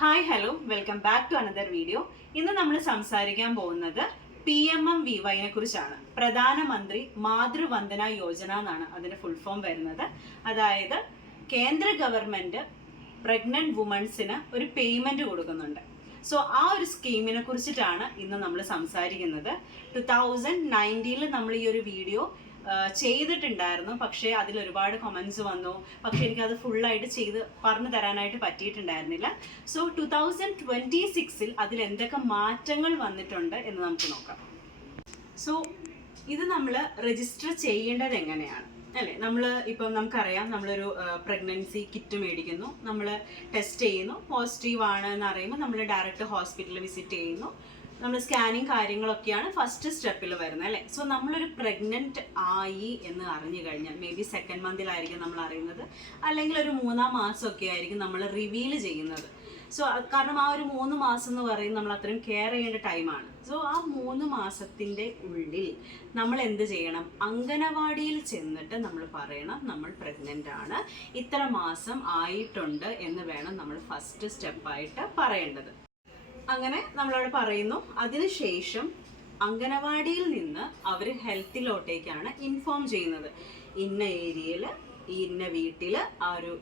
Hi hello welcome back to another video. ഇന്ന് നമ്മൾ സംസാരിക്കാൻ പോകുന്നത് PMMVYനെ കുറിച്ചാണ്. പ്രധാനമന്ത്രി മാതൃവന്ദന യോജന എന്നാണ് അതിന്റെ ഫുൾ ഫോം വരുന്നത്. അതായത് കേന്ദ്ര ഗവൺമെന്റ് പ്രഗ്നന്റ് വുമൺസിന് ഒരു പേയ്മെന്റ് കൊടുക്കുന്നുണ്ട്. സോ ആ ഒരു സ്കീമിനെ കുറിച്ചിട്ടാണ് ഇന്ന് നമ്മൾ സംസാരിക്കുന്നത്. 2019 നമ്മൾ ഈ ഒരു വീഡിയോ ചെയ്തിട്ടുണ്ടായിരുന്നു, പക്ഷേ അതിൽ ഒരുപാട് കമൻസ് വന്നു. പക്ഷെ എനിക്കത് ഫുള്ളായിട്ട് ചെയ്ത് പറഞ്ഞു തരാനായിട്ട് പറ്റിയിട്ടുണ്ടായിരുന്നില്ല. സോ 2026 അതിൽ എന്തൊക്കെ മാറ്റങ്ങൾ വന്നിട്ടുണ്ട് എന്ന് നമുക്ക് നോക്കാം. സോ ഇത് നമ്മൾ രജിസ്റ്റർ ചെയ്യേണ്ടത് എങ്ങനെയാണ് അല്ലേ? ഇപ്പം നമുക്കറിയാം, നമ്മളൊരു പ്രഗ്നൻസി കിറ്റ് മേടിക്കുന്നു, നമ്മൾ ടെസ്റ്റ് ചെയ്യുന്നു, പോസിറ്റീവ് ആണ് എന്ന് അറിയുമ്പോൾ നമ്മൾ ഡയറക്റ്റ് ഹോസ്പിറ്റലിൽ വിസിറ്റ് ചെയ്യുന്നു. നമ്മൾ സ്കാനിങ് കാര്യങ്ങളൊക്കെയാണ് ഫസ്റ്റ് സ്റ്റെപ്പിൽ വരുന്നത് അല്ലേ? സോ നമ്മളൊരു പ്രഗ്നന്റ് ആയി എന്ന് അറിഞ്ഞു കഴിഞ്ഞാൽ, മേ ബി സെക്കൻഡ് മന്തിലായിരിക്കും നമ്മൾ അറിയുന്നത്, അല്ലെങ്കിൽ ഒരു 3-ാം മാസമൊക്കെ ആയിരിക്കും നമ്മൾ റിവീൽ ചെയ്യുന്നത്. സോ കാരണം ആ ഒരു 3 മാസം എന്ന് പറയുന്നത് നമ്മൾ അത്രയും കെയർ ചെയ്യേണ്ട ടൈമാണ്. സോ ആ 3 മാസത്തിൻ്റെ ഉള്ളിൽ നമ്മൾ എന്ത് ചെയ്യണം? അംഗനവാടിയിൽ ചെന്നിട്ട് നമ്മൾ പറയണം നമ്മൾ പ്രഗ്നൻ്റ് ആണ്, ഇത്ര മാസം ആയിട്ടുണ്ട് എന്ന് വേണം നമ്മൾ ഫസ്റ്റ് സ്റ്റെപ്പായിട്ട് പറയേണ്ടത്. അങ്ങനെ നമ്മളവിടെ പറയുന്നു. അതിനുശേഷം അംഗനവാടിയിൽ നിന്ന് അവർ ഹെൽത്തിലോട്ടേക്കാണ് ഇൻഫോം ചെയ്യുന്നത്. ഇന്ന ഏരിയയിൽ ഇന്ന വീട്ടിൽ ആ ഒരു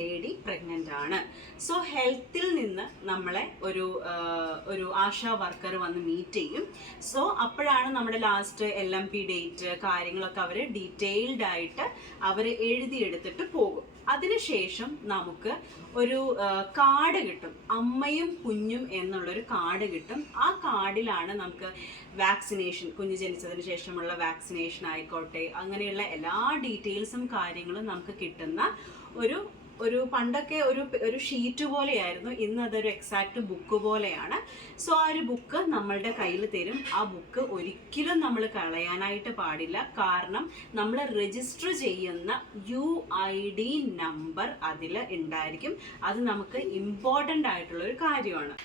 ലേഡി പ്രഗ്നൻ്റ് ആണ്. സോ ഹെൽത്തിൽ നിന്ന് നമ്മളെ ഒരു ആശാ വർക്കർ വന്ന് മീറ്റ് ചെയ്യും. സോ അപ്പോഴാണ് നമ്മുടെ ലാസ്റ്റ് LMP ഡേറ്റ് കാര്യങ്ങളൊക്കെ അവർ ഡീറ്റെയിൽഡ് ആയിട്ട് അവർ എഴുതിയെടുത്തിട്ട് പോകും. അതിനുശേഷം നമുക്ക് ഒരു കാർഡ് കിട്ടും, അമ്മയും കുഞ്ഞും എന്നുള്ളൊരു കാർഡ് കിട്ടും. ആ കാർഡിലാണ് നമുക്ക് വാക്സിനേഷൻ, കുഞ്ഞ് ജനിച്ചതിന് ശേഷമുള്ള വാക്സിനേഷൻ ആയിക്കോട്ടെ, അങ്ങനെയുള്ള എല്ലാ ഡീറ്റെയിൽസും കാര്യങ്ങളും നമുക്ക് കിട്ടുന്ന ഒരു പണ്ടൊക്കെ ഒരു ഷീറ്റ് പോലെയായിരുന്നു, ഇന്ന് അതൊരു എക്സാക്റ്റ് ബുക്ക് പോലെയാണ്. സോ ആ ഒരു ബുക്ക് നമ്മളുടെ കയ്യിൽ തരും. ആ ബുക്ക് ഒരിക്കലും നമ്മൾ കളയാനായിട്ട് പാടില്ല. കാരണം നമ്മൾ രജിസ്റ്റർ ചെയ്യുന്ന UID നമ്പർ അതിൽ ഉണ്ടായിരിക്കും. അത് നമുക്ക് ഇമ്പോർട്ടൻ്റ് ആയിട്ടുള്ള ഒരു കാര്യമാണ്.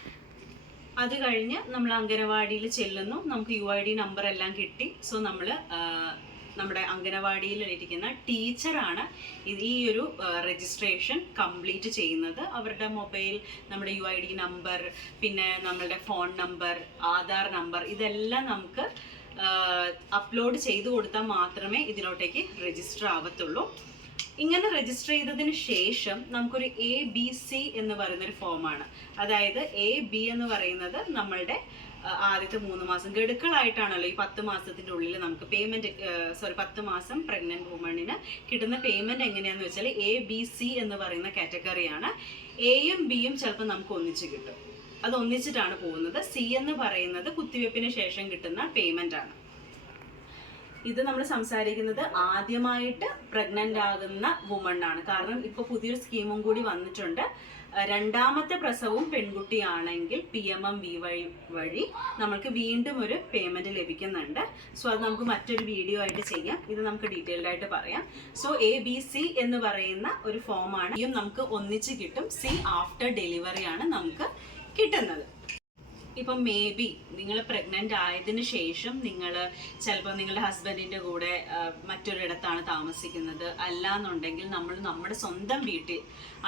അത് കഴിഞ്ഞ് നമ്മൾ അംഗനവാടിയിൽ ചെല്ലുന്നു, നമുക്ക് UID നമ്പർ എല്ലാം കിട്ടി. സോ നമ്മുടെ അംഗനവാടിയിൽ ഇരിക്കുന്ന ടീച്ചറാണ് ഈ ഒരു രജിസ്ട്രേഷൻ കംപ്ലീറ്റ് ചെയ്യുന്നത്. അവരുടെ മൊബൈൽ, നമ്മുടെ UID നമ്പർ, പിന്നെ നമ്മളുടെ ഫോൺ നമ്പർ, ആധാർ നമ്പർ, ഇതെല്ലാം നമുക്ക് അപ്ലോഡ് ചെയ്തു കൊടുത്താൽ മാത്രമേ ഇതിലോട്ടേക്ക് രജിസ്റ്റർ ആവത്തുള്ളൂ. ഇങ്ങനെ രജിസ്റ്റർ ചെയ്തതിന് ശേഷം നമുക്കൊരു ABC എന്ന് പറയുന്നൊരു ഫോമാണ്. അതായത് AB എന്ന് പറയുന്നത് നമ്മളുടെ ആദ്യത്തെ 3 മാസം ഗഡുക്കളായിട്ടാണല്ലോ ഈ 10 മാസത്തിൻ്റെ ഉള്ളിൽ നമുക്ക് പേയ്മെൻറ്റ് 10 മാസം പ്രഗ്നന്റ് വുമണിന് കിട്ടുന്ന പേയ്മെൻറ്റ് എങ്ങനെയാണെന്ന് വെച്ചാൽ ABC എന്ന് പറയുന്ന കാറ്റഗറിയാണ്. Aയും Bയും ചിലപ്പോൾ നമുക്ക് ഒന്നിച്ച് കിട്ടും, അത് ഒന്നിച്ചിട്ടാണ് പോകുന്നത്. C എന്ന് പറയുന്നത് കുത്തിവെപ്പിന് ശേഷം കിട്ടുന്ന പേയ്മെൻ്റ് ആണ്. ഇത് നമ്മൾ സംസാരിക്കുന്നത് ആദ്യമായിട്ട് പ്രഗ്നൻ്റ് ആകുന്ന വുമണ്ണാണ്. കാരണം ഇപ്പോൾ പുതിയൊരു സ്കീമും കൂടി വന്നിട്ടുണ്ട്. രണ്ടാമത്തെ പ്രസവവും പെൺകുട്ടിയാണെങ്കിൽ PMMVY വഴി നമുക്ക് വീണ്ടും ഒരു പേയ്മെന്റ് ലഭിക്കുന്നുണ്ട്. സോ അത് നമുക്ക് മറ്റൊരു വീഡിയോ ആയിട്ട് ചെയ്യാം. ഇത് നമുക്ക് ഡീറ്റെയിൽഡ് ആയിട്ട് പറയാം. സോ ABC എന്ന് പറയുന്ന ഒരു ഫോമാണ്. ഇതും നമുക്ക് ഒന്നിച്ച് കിട്ടും. C ആഫ്റ്റർ ഡെലിവറി ആണ് നമുക്ക് കിട്ടുന്നത്. ഇപ്പം മേ ബി നിങ്ങൾ പ്രഗ്നൻ്റ് ആയതിനു ശേഷം നിങ്ങൾ ചിലപ്പോൾ നിങ്ങളുടെ ഹസ്ബൻഡിൻ്റെ കൂടെ മറ്റൊരിടത്താണ് താമസിക്കുന്നത്, അല്ലാന്നുണ്ടെങ്കിൽ നമ്മുടെ സ്വന്തം വീട്ടിൽ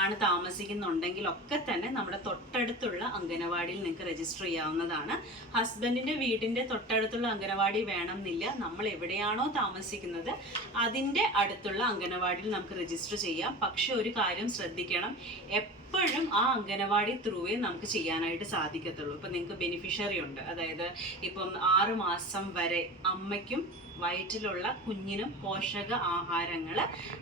ആണ് താമസിക്കുന്നുണ്ടെങ്കിൽ ഒക്കെ തന്നെ നമ്മുടെ തൊട്ടടുത്തുള്ള അംഗനവാടിയിൽ നിങ്ങൾക്ക് രജിസ്റ്റർ ചെയ്യാവുന്നതാണ്. ഹസ്ബൻഡിൻ്റെ വീടിൻ്റെ തൊട്ടടുത്തുള്ള അംഗനവാടി വേണമെന്നില്ല. നമ്മൾ എവിടെയാണോ താമസിക്കുന്നത് അതിൻ്റെ അടുത്തുള്ള അംഗനവാടിയിൽ നമുക്ക് രജിസ്റ്റർ ചെയ്യാം. പക്ഷെ ഒരു കാര്യം ശ്രദ്ധിക്കണം, എപ്പോഴും ആ അംഗനവാടി ത്രൂവേ നമുക്ക് ചെയ്യാനായിട്ട് സാധിക്കത്തുള്ളൂ. ഇപ്പം നിങ്ങൾക്ക് ബെനിഫിഷ്യറി ഉണ്ട്, അതായത് ഇപ്പം 6 മാസം വരെ അമ്മയ്ക്കും വയറ്റിലുള്ള കുഞ്ഞിനും പോഷക ആഹാരങ്ങൾ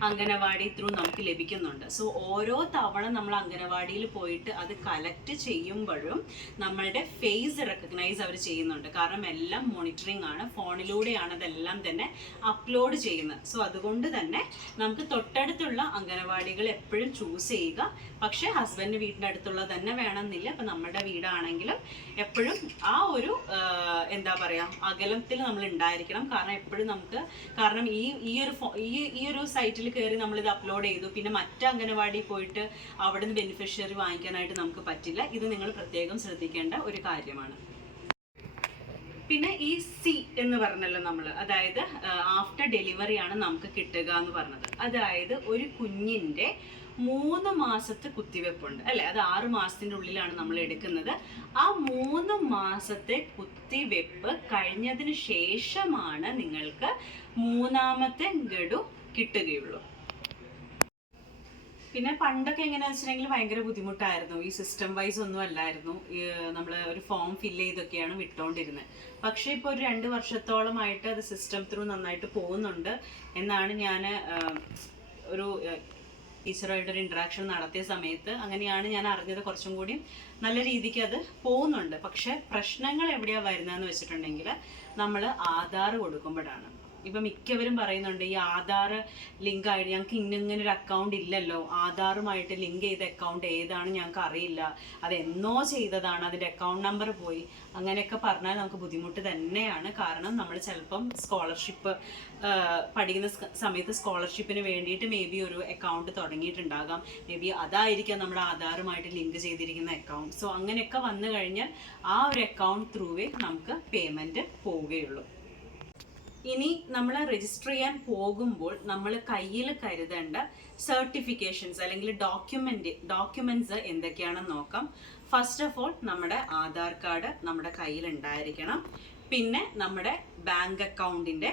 അംഗനവാടി ത്രൂ നമുക്ക് ലഭിക്കുന്നുണ്ട്. സോ ഓരോ തവണ നമ്മൾ അംഗനവാടിയിൽ പോയിട്ട് അത് കളക്ട് ചെയ്യുമ്പോഴും നമ്മളുടെ ഫേസ് റെക്കഗ്നൈസ് അവർ ചെയ്യുന്നുണ്ട്. കാരണം എല്ലാം മോണിറ്ററിങ് ആണ്, ഫോണിലൂടെയാണ് അതെല്ലാം തന്നെ അപ്ലോഡ് ചെയ്യുന്നത്. സോ അതുകൊണ്ട് തന്നെ നമുക്ക് തൊട്ടടുത്തുള്ള അംഗനവാടികൾ എപ്പോഴും ചൂസ് ചെയ്യുക. പക്ഷേ ഹസ്ബൻഡ് വീടിൻ്റെ അടുത്തുള്ള തന്നെ വേണമെന്നില്ല. ഇപ്പം നമ്മുടെ വീടാണെങ്കിലും എപ്പോഴും ആ ഒരു എന്താ പറയുക അകലത്തിൽ നമ്മൾ ഉണ്ടായിരിക്കണം. കാരണം ഈ ഒരു സൈറ്റിൽ കയറി നമ്മളിത് അപ്ലോഡ് ചെയ്തു, പിന്നെ മറ്റു അംഗനവാടി പോയിട്ട് അവിടെ നിന്ന് ബെനിഫിഷ്യറി വാങ്ങിക്കാനായിട്ട് നമുക്ക് പറ്റില്ല. ഇത് നിങ്ങൾ പ്രത്യേകം ശ്രദ്ധിക്കേണ്ട ഒരു കാര്യമാണ്. പിന്നെ ഈ C എന്ന് പറഞ്ഞല്ലോ നമ്മൾ, അതായത് ആഫ്റ്റർ ഡെലിവറി ആണ് നമുക്ക് കിട്ടുക എന്ന് പറഞ്ഞത്. അതായത് ഒരു കുഞ്ഞിൻ്റെ 3 മാസത്തെ കുത്തിവെപ്പുണ്ട് അല്ലെ, അത് 6 മാസത്തിന്റെ ഉള്ളിലാണ് നമ്മൾ എടുക്കുന്നത്. ആ 3 മാസത്തെ കുത്തിവെപ്പ് കഴിഞ്ഞതിന് ശേഷമാണ് നിങ്ങൾക്ക് 3ാമത്തെ ഗഡു കിട്ടുകയുള്ളൂ. പിന്നെ പണ്ടൊക്കെ എങ്ങനെയാണെന്ന് വെച്ചിട്ടുണ്ടെങ്കിൽ ഭയങ്കര ബുദ്ധിമുട്ടായിരുന്നു, ഈ സിസ്റ്റം വൈസ് ഒന്നും അല്ലായിരുന്നു, നമ്മൾ ഒരു ഫോം ഫില്ല് ചെയ്തൊക്കെയാണ് വിട്ടോണ്ടിരുന്നത്. പക്ഷേ ഇപ്പോൾ ഒരു 2 വർഷത്തോളമായിട്ട് അത് സിസ്റ്റം ത്രൂ നന്നായിട്ട് പോകുന്നുണ്ട് എന്നാണ് ഞാൻ ഒരു ടീച്ചറുമായിട്ടൊരു ഇൻട്രാക്ഷൻ നടത്തിയ സമയത്ത് അങ്ങനെയാണ് ഞാൻ അറിഞ്ഞത്. കുറച്ചും കൂടി നല്ല രീതിക്ക് അത് പോകുന്നുണ്ട്. പക്ഷെ പ്രശ്നങ്ങൾ എവിടെയാണ് വരുന്നതെന്ന് വെച്ചിട്ടുണ്ടെങ്കിൽ നമ്മൾ ആധാർ കൊടുക്കുമ്പോഴാണ്. ഇപ്പം മിക്കവരും പറയുന്നുണ്ട് ഈ ആധാർ ലിങ്ക് ആയിട്ട് ഞങ്ങൾക്ക് ഇങ്ങനെ ഒരു അക്കൗണ്ട് ഇല്ലല്ലോ, ആധാറുമായിട്ട് ലിങ്ക് ചെയ്ത അക്കൗണ്ട് ഏതാണ് ഞങ്ങൾക്ക് അറിയില്ല, അതെന്നോ ചെയ്തതാണ്, അതിൻ്റെ അക്കൗണ്ട് നമ്പർ പോയി, അങ്ങനെയൊക്കെ പറഞ്ഞാൽ നമുക്ക് ബുദ്ധിമുട്ട് തന്നെയാണ്. കാരണം നമ്മൾ ചിലപ്പം സ്കോളർഷിപ്പ് പഠിക്കുന്ന സമയത്ത് സ്കോളർഷിപ്പിന് വേണ്ടിയിട്ട് മേ ബി ഒരു അക്കൗണ്ട് തുടങ്ങിയിട്ടുണ്ടാകാം, മേ ബി അതായിരിക്കാം നമ്മുടെ ആധാറുമായിട്ട് ലിങ്ക് ചെയ്തിരിക്കുന്ന അക്കൗണ്ട്. സോ അങ്ങനെയൊക്കെ വന്നു കഴിഞ്ഞാൽ ആ ഒരു അക്കൗണ്ട് ത്രൂവേ നമുക്ക് പേയ്മെൻറ്റ് പോവുകയുള്ളൂ. ഇനി നമ്മൾ രജിസ്റ്റർ ചെയ്യാൻ പോകുമ്പോൾ നമ്മൾ കയ്യിൽ കരുതേണ്ട സർട്ടിഫിക്കേഷൻസ് അല്ലെങ്കിൽ ഡോക്യുമെന്റ്സ് എന്തൊക്കെയാണെന്ന് നോക്കാം. ഫസ്റ്റ് ഓഫ് ഓൾ നമ്മുടെ ആധാർ കാർഡ് നമ്മുടെ കയ്യിൽ ഉണ്ടായിരിക്കണം. പിന്നെ നമ്മുടെ ബാങ്ക് അക്കൗണ്ടിന്റെ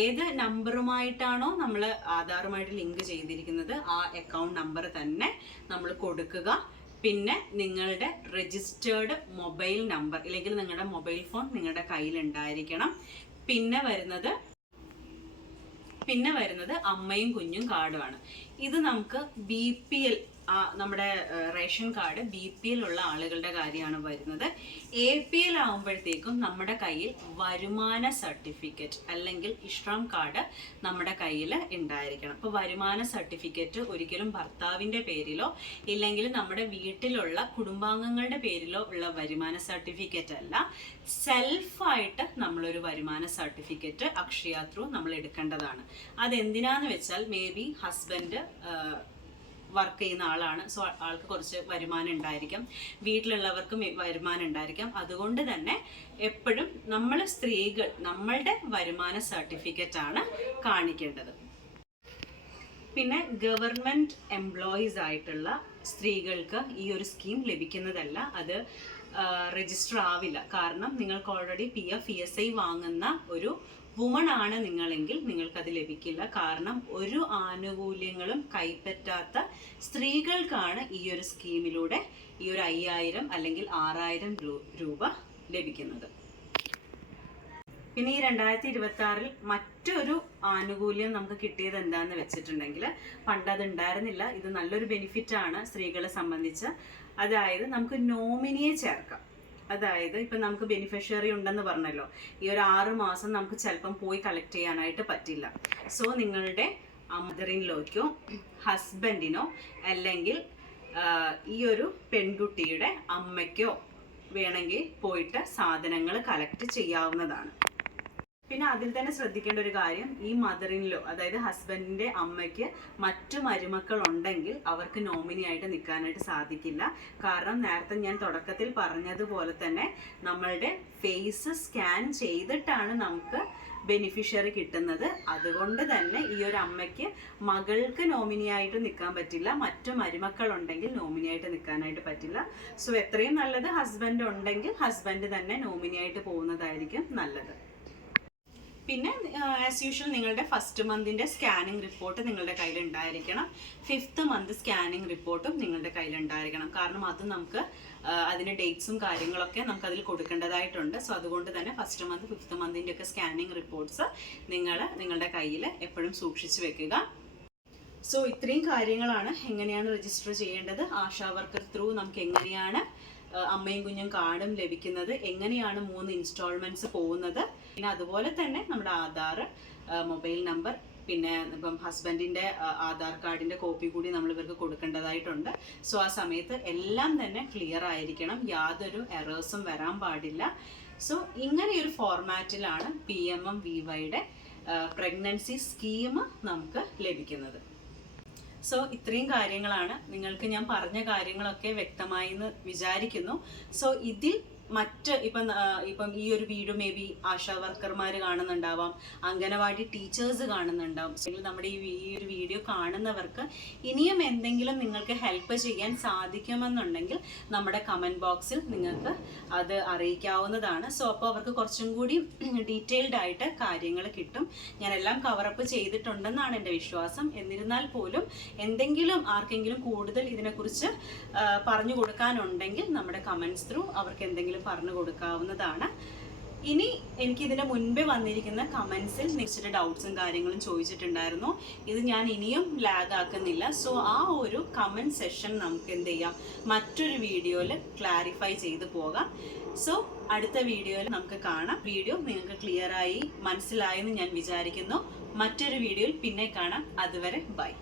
ഏത് നമ്പറുമായിട്ടാണോ നമ്മൾ ആധാറുമായിട്ട് ലിങ്ക് ചെയ്തിരിക്കുന്നത് ആ അക്കൗണ്ട് നമ്പർ തന്നെ നമ്മൾ കൊടുക്കുക. പിന്നെ നിങ്ങളുടെ രജിസ്റ്റേർഡ് മൊബൈൽ നമ്പർ അല്ലെങ്കിൽ നിങ്ങളുടെ മൊബൈൽ ഫോൺ നിങ്ങളുടെ കയ്യിൽ ഉണ്ടായിരിക്കണം. പിന്നെ വരുന്നത് അമ്മയും കുഞ്ഞും കാർഡുമാണ്. ഇത് നമുക്ക് BPL നമ്മുടെ റേഷൻ കാർഡ് BPL ഉള്ള ആളുകളുടെ കാര്യമാണ് വരുന്നത്. APL ആകുമ്പോഴത്തേക്കും നമ്മുടെ കയ്യിൽ വരുമാന സർട്ടിഫിക്കറ്റ് അല്ലെങ്കിൽ ഇഷ്റാം കാർഡ് നമ്മുടെ കയ്യിൽ ഉണ്ടായിരിക്കണം. അപ്പോൾ വരുമാന സർട്ടിഫിക്കറ്റ് ഒരിക്കലും ഭർത്താവിൻ്റെ പേരിലോ ഇല്ലെങ്കിൽ നമ്മുടെ വീട്ടിലുള്ള കുടുംബാംഗങ്ങളുടെ പേരിലോ ഉള്ള വരുമാന സർട്ടിഫിക്കറ്റ് അല്ല, സെൽഫായിട്ട് നമ്മളൊരു വരുമാന സർട്ടിഫിക്കറ്റ് അക്ഷയ ത്രൂ നമ്മൾ എടുക്കേണ്ടതാണ്. അതെന്തിനാന്ന് വെച്ചാൽ മേ ബി ഹസ്ബൻഡ് വർക്ക് ചെയ്യുന്ന ആളാണ്, സോ ആൾക്ക് കുറച്ച് വരുമാനം ഉണ്ടായിരിക്കാം, വീട്ടിലുള്ളവർക്കും വരുമാനം ഉണ്ടായിരിക്കാം. അതുകൊണ്ട് തന്നെ എപ്പോഴും നമ്മൾ സ്ത്രീകൾ നമ്മളുടെ വരുമാന സർട്ടിഫിക്കറ്റ് ആണ് കാണിക്കേണ്ടത്. പിന്നെ ഗവൺമെൻറ് എംപ്ലോയീസ് ആയിട്ടുള്ള സ്ത്രീകൾക്ക് ഈ ഒരു സ്കീം ലഭിക്കുന്നതല്ല, അത് രജിസ്റ്റർ ആവില്ല. കാരണം നിങ്ങൾക്ക് ഓൾറെഡി PF ESI വാങ്ങുന്ന ഒരു വുമൺ ആണ് നിങ്ങളെങ്കിൽ നിങ്ങൾക്കത് ലഭിക്കില്ല. കാരണം ഒരു ആനുകൂല്യങ്ങളും കൈപ്പറ്റാത്ത സ്ത്രീകൾക്കാണ് ഈ ഒരു സ്കീമിലൂടെ ഈ ഒരു 5000 അല്ലെങ്കിൽ 6000 രൂപ ലഭിക്കുന്നത്. പിന്നെ ഈ 2026 മറ്റൊരു ആനുകൂല്യം നമുക്ക് കിട്ടിയത് എന്താണെന്ന് വെച്ചിട്ടുണ്ടെങ്കിൽ, പണ്ടത് ഉണ്ടായിരുന്നില്ല, ഇത് നല്ലൊരു ബെനിഫിറ്റ് ആണ് സ്ത്രീകളെ സംബന്ധിച്ച്. അതായത് നമുക്ക് നോമിനിയെ ചേർക്കാം. അതായത് ഇപ്പം നമുക്ക് ബെനിഫിഷ്യറി ഉണ്ടെന്ന് പറഞ്ഞല്ലോ, ഈ ഒരു 6 മാസം നമുക്ക് ചിലപ്പം പോയി കളക്ട് ചെയ്യാനായിട്ട് പറ്റില്ല. സോ നിങ്ങളുടെ മദർ ഇൻ ലോയ്ക്കോ ഹസ്ബൻഡിനോ അല്ലെങ്കിൽ ഈ ഒരു പെൺകുട്ടിയുടെ അമ്മയ്ക്കോ വേണമെങ്കിൽ പോയിട്ട് സാധനങ്ങൾ കളക്ട് ചെയ്യാവുന്നതാണ്. പിന്നെ അതിൽ തന്നെ ശ്രദ്ധിക്കേണ്ട ഒരു കാര്യം, ഈ മദർ ഇൻ ലോ അതായത് ഹസ്ബൻഡിന്റെ അമ്മയ്ക്ക് മറ്റു മരുമക്കൾ ഉണ്ടെങ്കിൽ അവർക്ക് നോമിനി ആയിട്ട് നിൽക്കാനായിട്ട് സാധിക്കില്ല. കാരണം നേരത്തെ ഞാൻ തുടക്കത്തിൽ പറഞ്ഞതുപോലെ തന്നെ നമ്മളുടെ ഫേസ് സ്കാൻ ചെയ്തിട്ടാണ് നമുക്ക് ബെനിഫിഷ്യറി കിട്ടുന്നത്. അതുകൊണ്ട് തന്നെ ഈ ഒരു അമ്മയ്ക്ക് മകൾക്ക് നോമിനിയായിട്ട് നിൽക്കാൻ പറ്റില്ല, മറ്റു മരുമക്കൾ ഉണ്ടെങ്കിൽ നോമിനിയായിട്ട് നിൽക്കാനായിട്ട് പറ്റില്ല. സോ എത്രയും നല്ലത് ഹസ്ബൻഡ് ഉണ്ടെങ്കിൽ ഹസ്ബൻഡ് തന്നെ നോമിനിയായിട്ട് പോകുന്നതായിരിക്കും നല്ലത്. പിന്നെ ആസ് യൂഷ്വൽ നിങ്ങളുടെ ഫസ്റ്റ് മന്തിൻ്റെ സ്കാനിങ് റിപ്പോർട്ട് നിങ്ങളുടെ കയ്യിൽ ഉണ്ടായിരിക്കണം. 5th മന്ത് സ്കാനിങ് റിപ്പോർട്ടും നിങ്ങളുടെ കയ്യിൽ ഉണ്ടായിരിക്കണം. കാരണം അത് നമുക്ക് അതിൻ്റെ ഡേറ്റ്സും കാര്യങ്ങളൊക്കെ നമുക്ക് അതിൽ കൊടുക്കേണ്ടതായിട്ടുണ്ട്. സോ അതുകൊണ്ട് തന്നെ ഫസ്റ്റ് മന്ത് 5th മന്തിൻ്റെ ഒക്കെ സ്കാനിങ് റിപ്പോർട്ട്സ് നിങ്ങളുടെ കയ്യിൽ എപ്പോഴും സൂക്ഷിച്ചു വെക്കുക. സോ ഇത്രയും കാര്യങ്ങളാണ് എങ്ങനെയാണ് രജിസ്റ്റർ ചെയ്യേണ്ടത്, ആശാ വർക്കർ ത്രൂ നമുക്ക് എങ്ങനെയാണ് അമ്മയും കുഞ്ഞും കാർഡും ലഭിക്കുന്നത്, എങ്ങനെയാണ് 3 ഇൻസ്റ്റാൾമെന്റ്സ് പോകുന്നത്, പിന്നെ അതുപോലെ തന്നെ നമ്മുടെ ആധാർ, മൊബൈൽ നമ്പർ, പിന്നെ ഇപ്പം ഹസ്ബൻഡിൻ്റെ ആധാർ കാർഡിൻ്റെ കോപ്പി കൂടി നമ്മൾ ഇവർക്ക് കൊടുക്കേണ്ടതായിട്ടുണ്ട്. സോ ആ സമയത്ത് എല്ലാം തന്നെ ക്ലിയർ ആയിരിക്കണം, യാതൊരു എറേഴ്സും വരാൻ പാടില്ല. സോ ഇങ്ങനെയൊരു ഫോർമാറ്റിലാണ് PMMVYയുടെ പ്രഗ്നൻസി സ്കീം നമുക്ക് ലഭിക്കുന്നത്. സോ ഇത്രയും കാര്യങ്ങളാണ്, നിങ്ങൾക്ക് ഞാൻ പറഞ്ഞ കാര്യങ്ങളൊക്കെ വ്യക്തമായി എന്ന് വിചാരിക്കുന്നു. സോ ഇതിൽ മറ്റ് ഇപ്പം ഈ ഒരു വീഡിയോ മേ ബി ആശാ വർക്കർമാർ കാണുന്നുണ്ടാവാം, അംഗനവാടി ടീച്ചേഴ്സ് കാണുന്നുണ്ടാവും. നമ്മുടെ ഈ ഒരു വീഡിയോ കാണുന്നവർക്ക് ഇനിയും എന്തെങ്കിലും നിങ്ങൾക്ക് ഹെൽപ്പ് ചെയ്യാൻ സാധിക്കുമെന്നുണ്ടെങ്കിൽ നമ്മുടെ കമൻറ്റ് ബോക്സിൽ നിങ്ങൾക്ക് അത് അറിയിക്കാവുന്നതാണ്. സോ അപ്പോൾ അവർക്ക് കുറച്ചും കൂടി ഡീറ്റെയിൽഡ് ആയിട്ട് കാര്യങ്ങൾ കിട്ടും. ഞാനെല്ലാം കവറപ്പ് ചെയ്തിട്ടുണ്ടെന്നാണ് എൻ്റെ വിശ്വാസം. എന്നിരുന്നാൽ പോലും എന്തെങ്കിലും ആർക്കെങ്കിലും കൂടുതൽ ഇതിനെക്കുറിച്ച് പറഞ്ഞു കൊടുക്കാനുണ്ടെങ്കിൽ നമ്മുടെ കമൻറ്റ്സ് ത്രൂ അവർക്ക് എന്തെങ്കിലും പറഞ്ഞു കൊടുക്കാവുന്നതാണ്. ഇനി എനിക്ക് ഇതിന് മുൻപേ വന്നിരിക്കുന്ന കമൻസിൽ നെക്സ്റ്റ് ഡൗട്ട്സും കാര്യങ്ങളും ചോദിച്ചിട്ടുണ്ടായിരുന്നു. ഇത് ഞാൻ ഇനിയും ലാഗ് ആക്കുന്നില്ല. സോ ആ ഒരു കമൻറ്റ് സെഷൻ നമുക്ക് എന്ത് ചെയ്യാം, മറ്റൊരു വീഡിയോയിൽ ക്ലാരിഫൈ ചെയ്ത് പോകാം. സോ അടുത്ത വീഡിയോയിൽ നമുക്ക് കാണാം. വീഡിയോ നിങ്ങൾക്ക് ക്ലിയർ ആയി മനസ്സിലായെന്ന് ഞാൻ വിചാരിക്കുന്നു. മറ്റൊരു വീഡിയോയിൽ പിന്നെ കാണാം. അതുവരെ ബൈ.